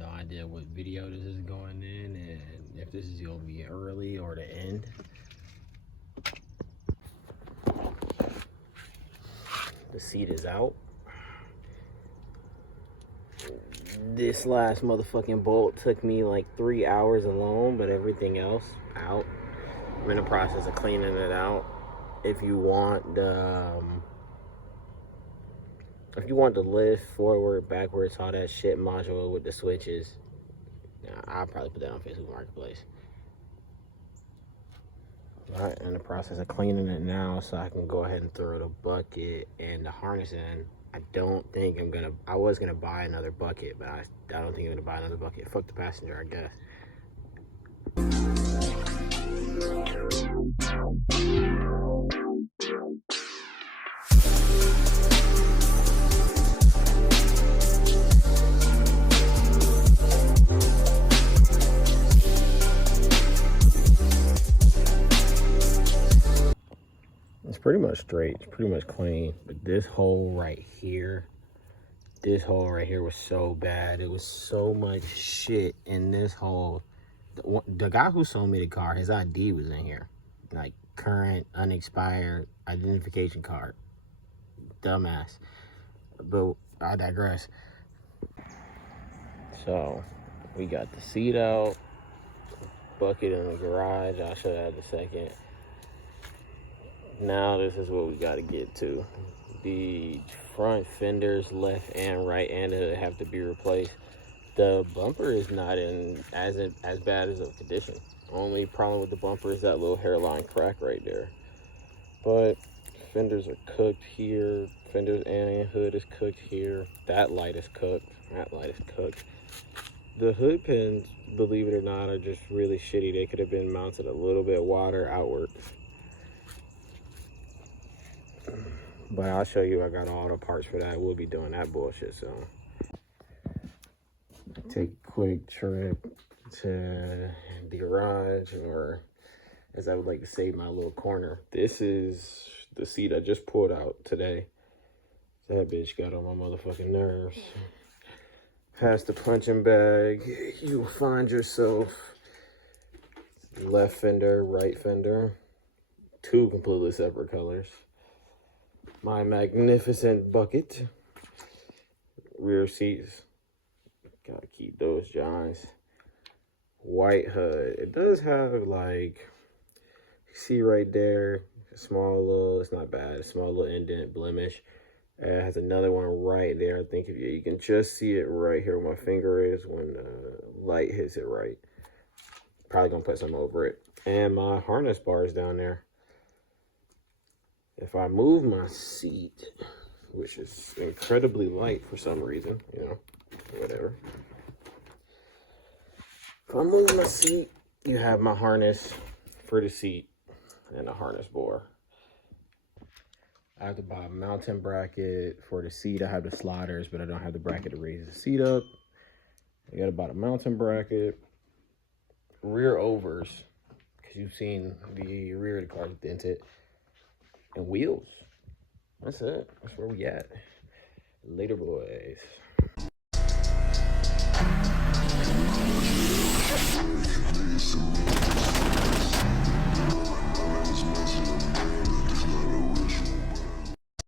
no idea what video this is going in and if this is going to be early or the end. The seat is out. This last motherfucking bolt took me like 3 hours alone, but everything else out. I'm in the process of cleaning it out. If you want the lift, forward, backwards, all that shit module with the switches, I'll probably put that on Facebook Marketplace. I'm in the process of cleaning it now so I can go ahead and throw the bucket and the harness in. I was gonna buy another bucket, but I don't think I'm gonna buy another bucket. Fuck the passenger, I guess. It's pretty much straight, it's pretty much clean, but this hole right here was so bad. It was so much shit in this hole. The guy who sold me the car, his ID was in here. Like, current, unexpired identification card. Dumbass. But I digress. So, we got the seat out, bucket in the garage. I'll show that in a second. Now this is what we got to get to. The front fenders, left and right and hood, have to be replaced. The bumper is not in as bad as a condition. Only problem with the bumper is that little hairline crack right there. But fenders are cooked here. Fenders and hood is cooked here. That light is cooked. That light is cooked. The hood pins, believe it or not, are just really shitty. They could have been mounted a little bit wider outward. But I'll show you, I got all the parts for that. We'll be doing that bullshit, so. Take a quick trip to the garage, or as I would like to say, my little corner. This is the seat I just pulled out today. That bitch got on my motherfucking nerves. Past the punching bag, you'll find yourself left fender, right fender. Two completely separate colors. My magnificent bucket. Rear seats. Gotta keep those Johns. White hood. It does have, like, you see right there, a small little, it's not bad, a small little indent blemish. It has another one right there. I think if you can just see it right here where my finger is when the light hits it right. Probably gonna put some over it. And my harness bar is down there. If I move my seat, which is incredibly light for some reason, you know, whatever. If I move my seat, you have my harness for the seat and a harness bore. I have to buy a mounting bracket for the seat. I have the sliders, but I don't have the bracket to raise the seat up. I got about a mounting bracket, rear overs, because you've seen the rear of the car dented. And wheels. That's it. That's where we at. Later, boys.